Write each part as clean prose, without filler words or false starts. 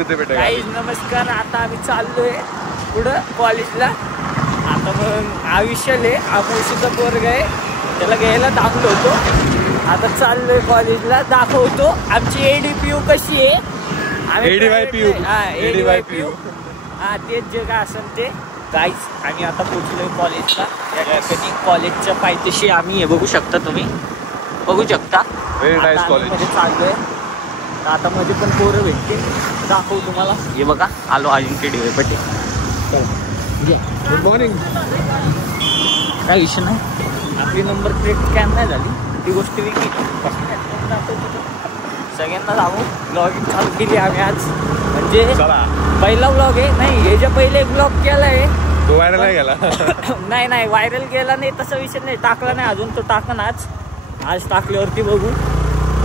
Guys नमस्कार. आता आम्ही चाललोय पुढं कॉलेजला. आता मग आयुष्याला आमुषीचा पोरग आहे, त्याला घ्यायला दाखवतो होतो. आता चाललोय कॉलेजला, दाखवतो आमची ADPU कशी आहे. ADYPU हा तेच जे काय असेल ते. गाईज आम्ही आता पोहोचलोय कॉलेजला. या ठिकाणी कॉलेजच्या पायथ्याशी आम्ही हे बघू शकता, तुम्ही बघू शकता. मध्ये चाललोय आता, मध्ये पण पोरं भेटते, दाखवू तुम्हाला. हे बघा आलो Ajinkya DY Patil. Good morning. काय विषय नाही, आपली नंबर प्लेट स्कॅन नाही झाली ती गोष्ट वेगळी. सगळ्यांना सांगू ब्लॉगिंग चालू केली आम्ही आज. म्हणजे पहिला ब्लॉग आहे, नाही याच्या पहिले एक ब्लॉग केला आहे, तो व्हायरल नाही गेला. नाही व्हायरल गेला नाही, तसा विषय नाही. टाकला नाही अजून, तो टाकन आज टाकल्यावरती बघू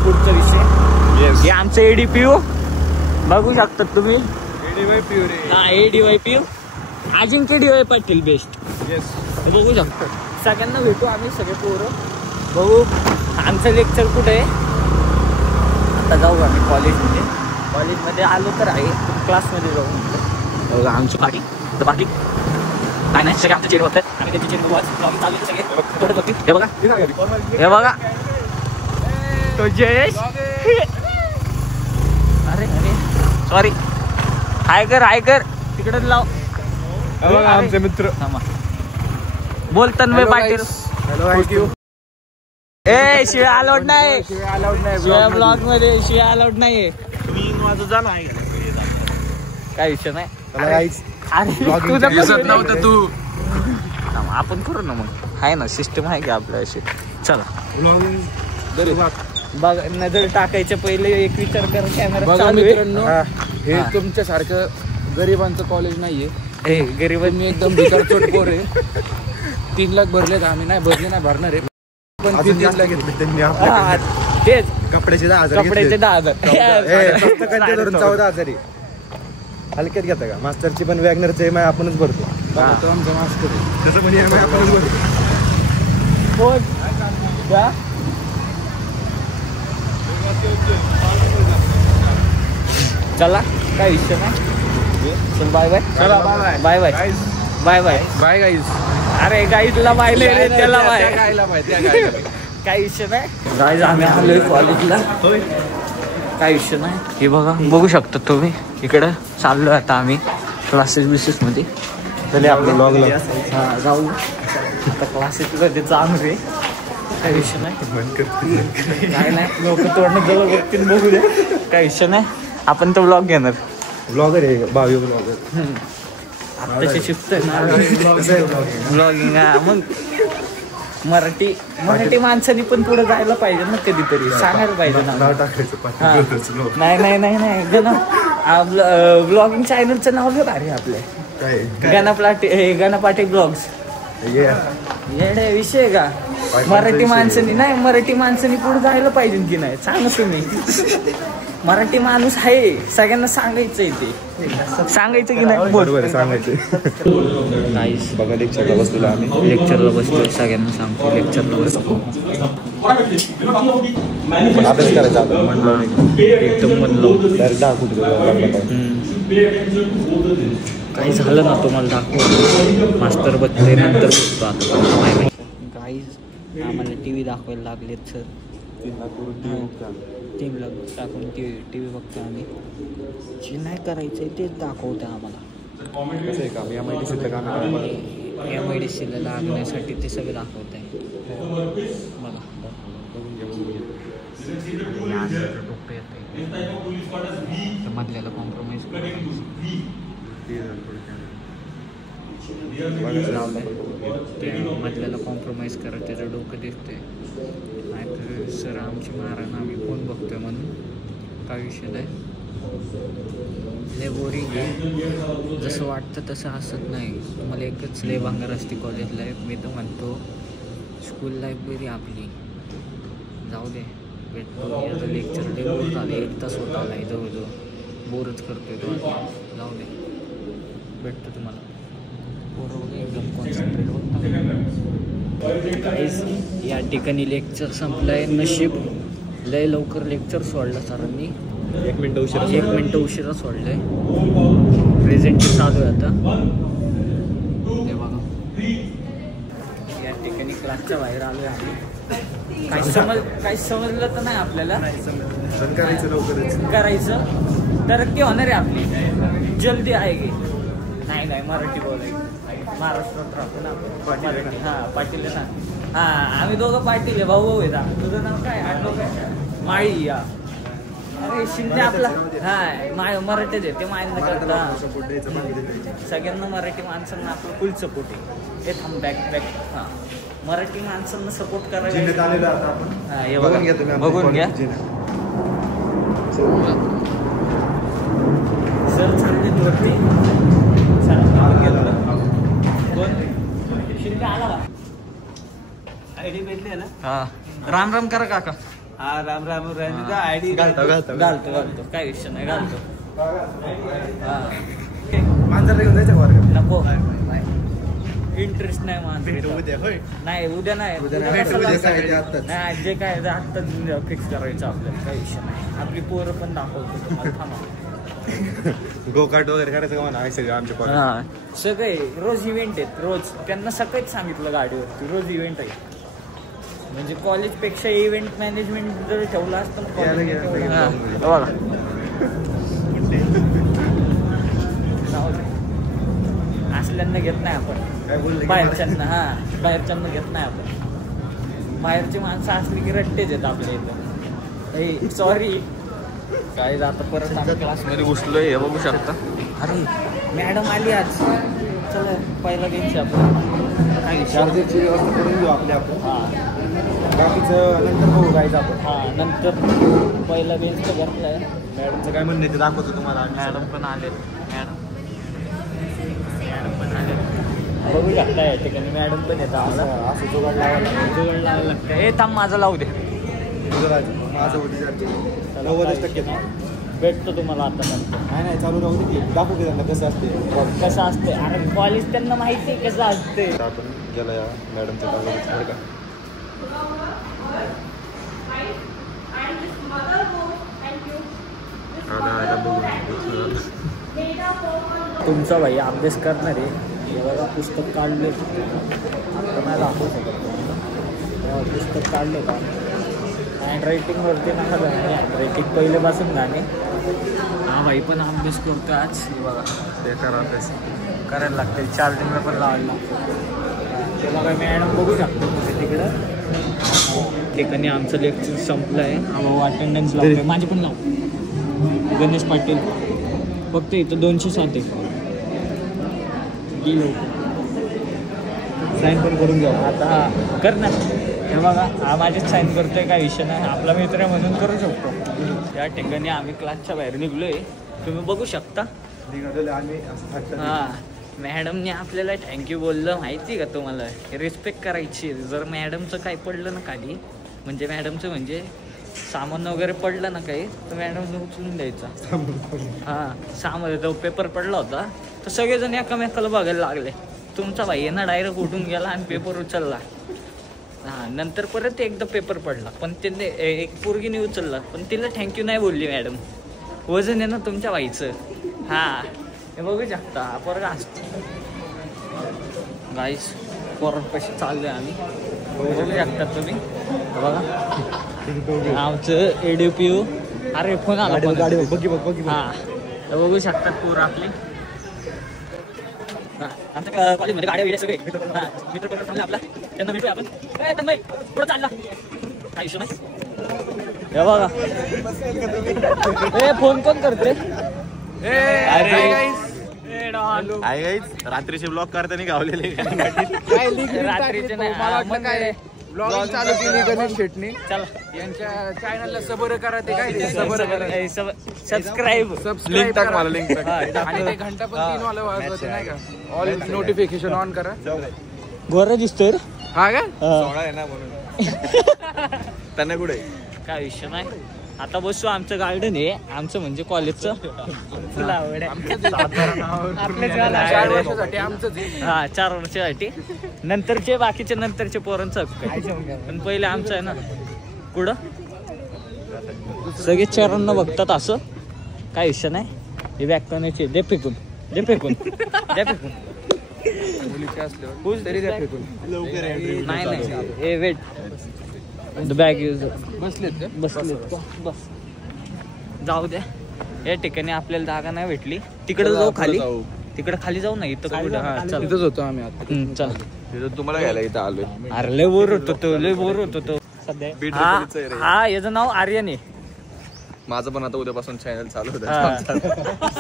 पुढचा विषय. हे आमचं ADPU बघू शकतात तुम्ही. ADYPU अजिंक्य DY पाटील बेस्ट. बघू शकतो. सगळ्यांना भेटू आम्ही सगळे पोरं. बघू आमचं लेक्चर कुठे आहे. आता जाऊ आम्ही कॉलेजमध्ये आलो तर आहे, क्लासमध्ये जाऊ म्हटलं. आमची पार्टी तर बाकी काय नाही, सगळे आमचं चेड होतात. आम्ही त्याची चेड चालू सगळे. हे बघा तो जयेश. अरे सॉरी, हाय कर तिकडच लाव. आमचे मित्र बोल तन्मय पाटील. शिवाय अलाउड नाही, शिवाय ब्लॉग मध्ये शिवाय अलाउड नाहीये. काय विषय नाही. तू आपण करू ना मग, आहे ना सिस्टम आहे की आपल्या अशी. चला बघ, नजर टाकायच्या पहिले एक विचार कर. कॅमेरा मित्रांनो, हे तुमच्यासारखं गरिबांचं कॉलेज नाहीये. हे गरीब मी एकदम भिकारचोट पोर आहे. 3 लाख भरले का आम्ही? नाही भरले, नाही भरणार आहे. पण 3 लाख घेतले त्यांनी. तेच कपड्याचे 10,000. 10,000 14,000 हलक्यात घेता का? मास्टरची पण वॅगनरचे EMI आपणच भरतो. आमचा मास्टर तसं पण EMI आपणच भरतो. चला काय विषय नाही. चल bye bye. Bye bye bye bye bye guys. अरे गाईडला बाय नाही रे, त्याला बाय. काय विषय नाही. गाईज आम्ही आलोय कॉलेजला. काय विषय नाही. हे बघा बघू शकता तुम्ही, इकडं चाललोय आता आम्ही क्लासेस मध्ये. चले आपल्या ब्लॉगला जाऊ आता क्लासेसमध्ये जाणू रे. काय विषय नाही, काय नाही. लोक तोडणं जवळ बघतील, बघू दे. काय विषय नाही, आपण तो ब्लॉग घेणार. ब्लॉगर आहे, भावी ब्लॉगर. आत्ताशी शिफ्ट आहे ना ब्लॉगिंग. मग मराठी माणसांनी पण पुढे जायला पाहिजे ना, कधीतरी सांगायला पाहिजे ना. नाही ब्लॉगिंग चॅनलचं नाव लय भारी आपलं. गणापाटे ब्लॉग्स. येडे विषय का? मराठी माणसांनी पुढे जायला पाहिजे की नाही सांग तुम्ही. मराठी माणूस आहे, सगळ्यांना सांगायचंय ते. सांगायचं की नाही? बरोबर सांगायचं. बघा लेक्चरला बसलो आम्ही. लेक्चरला बसलो, सगळ्यांना सांगतो लेक्चरला बसतो. अभ्यास करायचा एकदम म्हणलो. काही झालं ना तुम्हाला दाखवतो. मास्तर बघते नंतर बघतो. आता गाईज आम्हाला TV दाखवायला लागलेत सर. 3 लाख टाकून TV बघतो आम्ही. जे नाही करायचंय तेच दाखवतं आम्हाला. MIDCला लागण्यासाठी ते सगळं दाखवत आहे मला. मधल्याला कॉम्प्रोमाइज मधल्याला कॉम्प्रोमाइज करा, त्याचं डोकं दिसतंय. नाहीतर सर आमची मारा ना, आम्ही फोन बघतोय म्हणून. काय विषय नाही. लय बोरिंग आहे. जसं वाटतं तसं असत नाही. तुम्हाला एकच लय भांगार असते कॉलेज लाईफ. मी तर म्हणतो स्कूल लाईफ बरी आपली. जाऊ दे, भेटतो. याचं लेक्चर लय बोर झालं. 1 तास होत आला आहे जवळजवळ. बोरच करतोय तो. जाऊ दे, भेटतो तुम्हाला. बरोबर एकदम कॉन्सन्ट्रेट होत. या ठिकाणी लेक्चर संपलंय. नशीब लय लवकर लेक्चर सोडलं सरांनी. 1 मिनिट उशिरा 1 मिनिट उशिरा सोडलंय. प्रेझेंट चालू आहे आता. हे बघा या ठिकाणी क्लासच्या बाहेर आलोय आम्ही. काही समजलं तर नाही आपल्याला. करायचं लवकरच करायचं तरक्की होणार आहे आपली. जल्दी आहे की नाही मराठी बोलायचं. महाराष्ट्रात राहतो ना मराठी. हा पाटील ना. हा आम्ही दोघं पाटील आहे. भाऊ आहेत. तुझं नाव काय? आडनाव काय? माळी. या अरे शिंदे आपला. हा मराठीच आहे ते. मायंद करता सगळ्यांना मराठी माणसांना आपलं फुल सपोर्ट आहे. हे थांब बॅक. हा मराठी माणसांना सपोर्ट करायला. हा हे बघून घ्या. सर चालले वरती. शिंदे आला का? आयडी भेटली ना. हा राम राम करा काका. हा राम आयडी घालतो काय विषय नाही. घालतो. मांजर घेऊन जायचं वर्गात. नको इंटरेस्ट नाही माणसं. नाही उद्या नाही. जे काय आत्ता फिक्स करायचं आपल्याला. काही विषय नाही. आपली पोरं पण दाखवतो तुम्हाला. थांबा. गोकाट वगैरे करायचं का म्हणा सगळं आमच्या सगळे रोज इव्हेंट आहेत. रोज त्यांना सगळंच सांगितलं गाडीवरती. रोज इव्हेंट आहे. म्हणजे कॉलेजपेक्षा इव्हेंट मॅनेजमेंट जर ठेवलं असतं असल्यांना घेत नाही आपण. बाहेरच्यांना. बाहेरच्यांना घेत नाही आपण. बाहेरची माणसं असली की रट्टेच आहेत आपल्या इथं. सॉरी काय आता परत आम्ही क्लासमध्ये घुसलोय. हे बघू शकता. अरे मॅडम आली आज. चला पहिला बेंच आपण चार्जरची व्यवस्था करून घेऊ आपल्या आपण. बाकीचं नंतर बघू जायचं आपण. नंतर पहिला बेंच घेतलाय. मॅडमचं काय म्हणणं ते दाखवतो तुम्हाला. मॅडम पण आले. बघू शकता या ठिकाणी मॅडम पण येतात. असं जुगाड लावायला लागतं. हे थांब माझं लावू दे. माझं 90% भेटतो तुम्हाला आता नंतर. नाही चालू राहू दे. दाखवू दे त्यांना कसं असते. अरे कॉलेज त्यांना माहिती आहे कसं असते. आपण गेला या मॅडमच्या बरं का. तुमचा भाई अभ्यास करणार आहे. बघा पुस्तक काढले. आता नाही दाखवू शकत. पुस्तक काढले का. हँडरायटिंगवरती नका जाणे. हँडरायटिंग पहिलेपासून गाणे. हा भाई पण अभ्यास करतो आज. बघा ते करा अभ्यास करायला लागते. चार्जिंगला पण लावायला लागतं. ते बघा मॅडम बघू शकतो तिकडं. ठिकाणी आमचं लेक्चर संपलं आहे. भाऊ अटेंडन्स लावते. माझी पण लाव. गणेश पाटील. फक्त इथं 207 आहे. साईन पण करून घ्या आता. कर ना. हे बघा हा माझीच साईन करतोय. काय विषय नाही. आपला मित्र आहे म्हणून करू शकतो. या ठिकाणी आम्ही क्लासच्या बाहेर निघलोय. तुम्ही बघू शकता. मॅडमने आपल्याला थँक्यू बोललं. माहिती का तुम्हाला. रिस्पेक्ट करायची. जर मॅडमचं काही पडलं ना खाली म्हणजे मॅडमचं म्हणजे सामान वगैरे पडलं ना काही तर मॅडमने उचलून द्यायचा. सामान तो पेपर पडला होता तर सगळेजण एकामेकाला बघायला लागले. तुमचा भाई ना डायरेक्ट उठून गेला आणि पेपर उचलला. नंतर परत एकदा पेपर पडला पण त्याने एक पोरगीने उचलला पण तिला थँक्यू नाही बोलली मॅडम. वजन आहे ना तुमच्या भाईचं. हे बघू शकता. हा पोरगा असतो. गाईस पोरांपाशी चाललोय आम्ही. बघू शकता तुम्ही. बघा आमचं ADPU. अरे फोन आला. बघू शकतात पोर आपले. आमच्या कॉलेजमध्ये गाड्या वेगळ्या सगळे मित्र चालला आपला. त्यांना भेटूया आपण. पुढं चालला काही इशू नाही. हे बघा फोन कोण करते. रात्रीचे ब्लॉग करताना गावलेले. रात्रीचे नाही. ब्लॉगिंग चालू केली गणेश शेटने. चला यांच्या चॅनलला सबस्क्राइब करा. ते काय सबस्क्राइब लिंक टाक मला. लिंक टाक. आणि ते घंटा पण 3 वाला वाजवते नाही का. ऑल नोटिफिकेशन ऑन करा. गोरा दिसतोय. हा का सोळा आहे ना म्हणून. त्यांना कुठे काय विषय नाही. आता बसू. आमचं गार्डन आहे. आमचं म्हणजे कॉलेजचं. 4 वर्षासाठी. नंतरचे बाकीचे नंतरचे पोरांचं हक्क आहे. पण पहिले आमचं आहे ना. कुठं सगळे चरण बघतात असं काय विषय नाही. हे बॅक करण्याचे दे फेकून दे फेकून दे फेकून मुलीचे असल्यावर तरी द्या फेकून. नाही नाही हे वेट द बॅग युज बसलेत का? बसलेत का? बस जाऊ द्या. या ठिकाणी आपल्याला जागा नाही भेटली. तिकडे जाऊ खाली. तिकडे खाली जाऊ ना इथं कुठं. हा चल तिथंच होतो आम्ही आता. चल. तुम्हाला घ्यायला इथं आलोय. अरे लय बोर होतो तो लय बोर होतो तो सध्या. हा याचं नाव आर्यन आहे. माझं पण आता उद्यापासून चॅनल चालू होतं.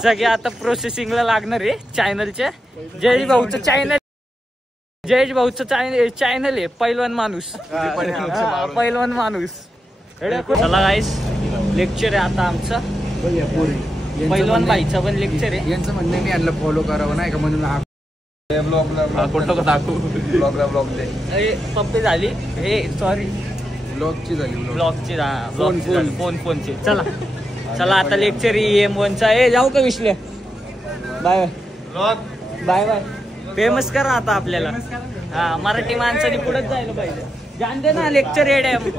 सगळे आता प्रोसेसिंगला लागणार आहे चॅनलचे. जयेश भाऊचं चॅनल आहे पैलवान माणूस. पैलवान माणूस. चला गाईस लेक्चर आहे आता आमचं. पैलवान बाईचा पण लेक्चर आहे. यांचं म्हणणं मी यांना फॉलो करावं नाही का म्हणून ब्लॉग पप्पी झाली हे सॉरी ब्लॉगची झाली. ब्लॉगची फोनची. चला चला आता लेक्चर M1चा आहे. जाऊ का विश्ले. Bye bye bye. फेमस करा आता आपल्याला. हा मराठी माणसाने पुढेच जायला पाहिजे. जानते ना लेक्चर येड आहे.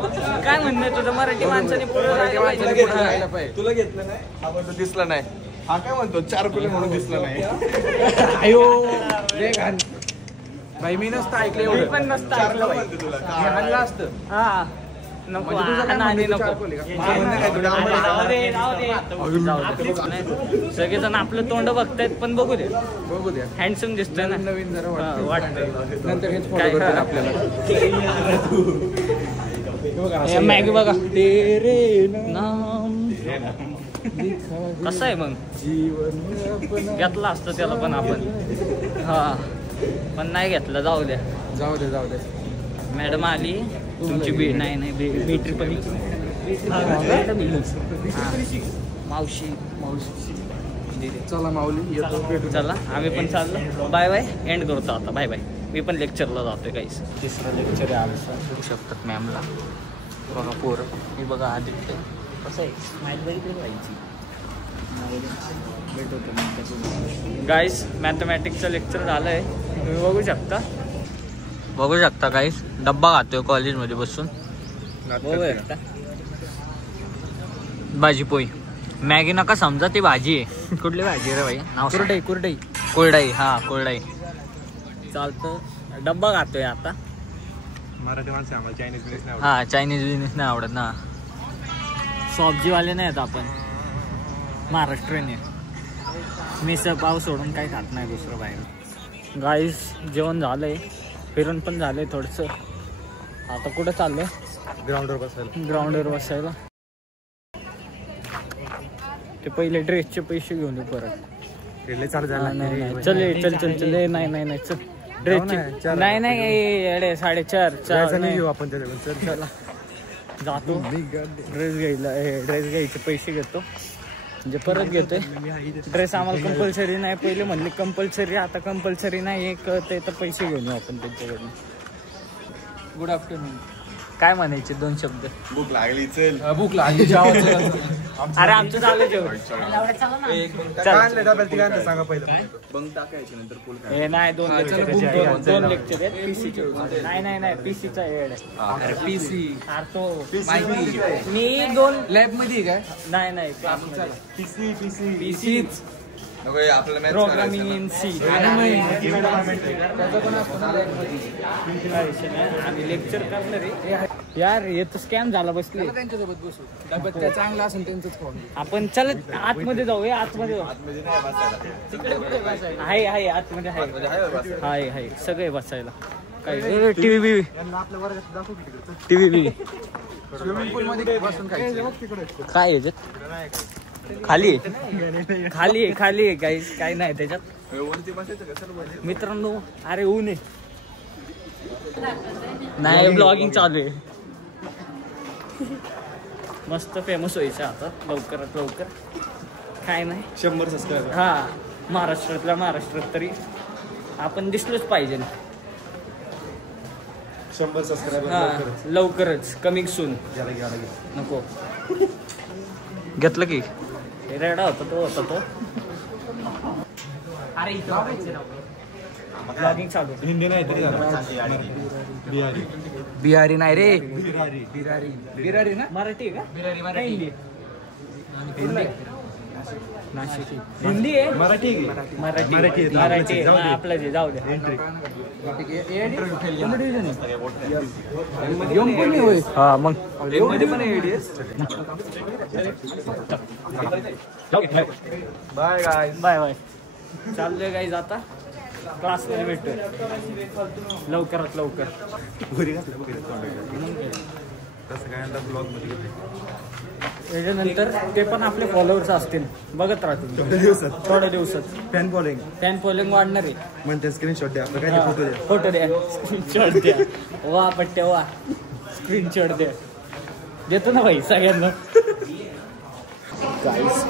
काय म्हणणं तुझं मराठी माणसाने पुढे जायला पाहिजे. तुला घेतलं नाही आपण दिसला नाही. हा काय म्हणतो 4 कुले म्हणून दिसला नाही. अयो भाई मी नसतं ऐकलं मी एवढं. पण नसतं ऐकलं बाई. मी हाणलं असतं. हा नको म्हणजे तुझं काय नाही म्हणणं नको. चार खोली का? माझं म्हणणं काय तुला? सगळेजण आपलं तोंड बघतायत पण बघू दे. बघू द्या. हँडसम दिसतोय ना. नवीन जरा वाटतंय. नंतर हेच काय फॉलो करतील हा. आपल्याला. हे मॅगी बघा. नाम कसं आहे मग घेतला असतं त्याला पण आपण. हा पण नाही घेतलं. जाऊ द्या जाऊ दे जाऊ दे. मॅडम आली तुमची नाही बी ट्रिपल मावशी चला माऊली येतो भेटू. चला आम्ही पण चाललो. बाय बाय एंड करतो आता. Bye bye. मी पण लेक्चरला जातोय काहीच. तिसरं लेक्चर आहे आमचं. बघू शकतात मॅमला. बघा पोरं मी बघा आदित्य कसं आहे स्माईल बघितली पाहिजे. गाईस मॅथमॅटिक्सचं लेक्चर झालं आहे. तुम्ही बघू शकता गाईस. डब्बा खातोय कॉलेजमध्ये बसून. भाजी पोळी मॅगी नका समजा ती भाजी आहे. कुठली भाजी रे भाई नाव कुरडई. हा कुरडई चालतं. डब्बा खातोय आता. मराठी माणसं आम्हाला चायनीज बिझनेस नाही. हा चायनीज बिझनेस नाही आवडत ना. सब्जीवाले नाही आहेत आपण. महाराष्ट्रीयन आहे. मिसळ पाव सोडून काही खात नाही दुसरं बाहेर. गाईस जेवण झालंय. फिरून पण झालंय थोडंसं. आता कुठं चाललंय. ग्राउंडवर बसायला. ते पहिले ड्रेसचे पैसे घेऊन येऊ परत. चालू झाला नाही चल नाही चल ड्रेसचे नाही अडे 4:30 घेऊ आपण त्याच्याकडून. चला जातो. ड्रेस घ्यायचे पैसे घेतो म्हणजे परत घेतोय. ड्रेस आम्हाला कंपल्सरी नाही. पहिले म्हणले कंपल्सरी आता कंपल्सरी नाही. एक ते तर पैसे घेऊन येऊ आपण त्यांच्याकडून. Good afternoon. काय म्हणायचे 2 शब्द. भूक लागली चल. भूक लागली जेवायचं. अरे आमचं झालं जेवण. सांगा पहिलं. बंग टाकायची नंतर फुल हे नाही 2 लेक्चर आहेत पीसीचे. नाही पीसीचा हेड आहे. पीसी मी 2 लॅब मध्ये काय नाही पीसीच आपल्याला प्रोग्रामिंग इन सी. आम्ही लेक्चर करणार आहे यार. हे तर स्कॅम झाला बसले. त्यांच्यासोबत बसू. डब्यात काय चांगलं असेल त्यांचंच खाऊन. आपण चलत आतमध्ये जाऊया. आतमध्ये आहे आतमध्ये आहे सगळे बसायला. काय टीव्ही स्विमिंग पूल मध्ये बसून खायचं. काय याच्यात खाली आहे गाईस. काय नाही त्याच्यात मित्रांनो. अरे ऊन आहे. नाही ब्लॉगिंग चालू आहे. मस्त फेमस व्हायचं आता लवकरात लवकर. काय नाही 100 सबस्क्रायबर. हा महाराष्ट्रात तरी आपण दिसलोच पाहिजे. 100 सबस्क्रायबर लवकरच कमिंग सून. नको घेतलं की रेडा होता तो. अरे ब्लॉगिंग चालू. हिंदी नाही बिहारी नाही रे. बिरारी बिरारी ना. मराठी आहे का हिंदी. नाशिक हिंदी आहे मराठी मराठी आपलं जे जाऊ दे हा मग बाय गाय बाय बाय चाललोय गाईज आता क्लासमध्ये भेटतोय लवकरात लवकर त्याच्यानंतर ते पण आपले फॉलोअर्स असतील बघत राहतील थोड्या दिवसात फॅन फॉलोइंग वाढणार आहे म्हणते स्क्रीनशॉट द्या आपलं काय फोटो द्या फोटो द्या स्क्रीनशॉट द्या वा पट्ट्या वा स्क्रीनशॉट द्या देतो ना भाई सगळ्यांना गाईस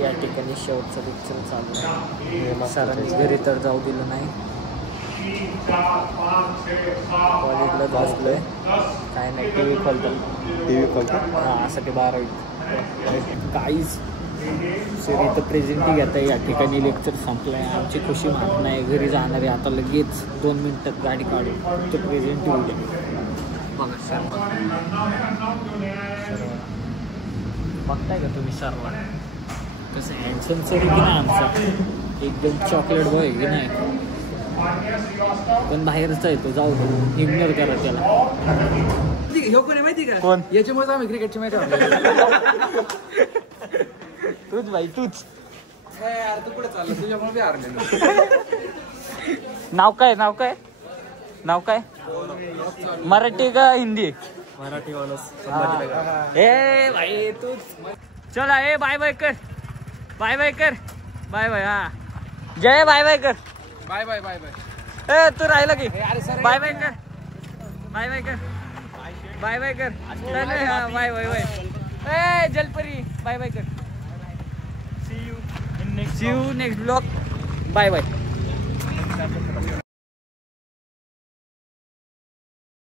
या ठिकाणी शेवटचा लेक्चर चालू आहे सरांनी घरी तर जाऊ दिलं नाही कॉलेजला बसलोय काय नाही टी खोलतो हां साठी 12 काहीच सर इथं प्रेझेंटी घेत आहे या ठिकाणी लेक्चर संपलं आहे आमची खुशी मानत नाही घरी जाणार आहे आता लगेच 2 मिनिटात गाडी काढू तर प्रेझेंटी होईल बघा सर बघताय का तुम्ही सरला कसं हँडसम सर की नाही आमचा एकदम चॉकलेट बॉय की नाही पण बाहेरचा आहे तो जाऊ दे इग्नोर करा त्याला कोणी माहिती का कोण याच्यामुळे आम्ही क्रिकेटची मॅच तूच भाई तूच यार तू पुढे चाललं तुझ्यामुळे बी हारलेलो नाव काय मराठी का हिंदी मराठी माणूस ए भाई तूच चला ए बाय बाय कर बाय हा जय बाय कर बाय बाय ए तू राहिला की बाय कर बाय कर बाय ए जलपरी बाय कर see you next blog bye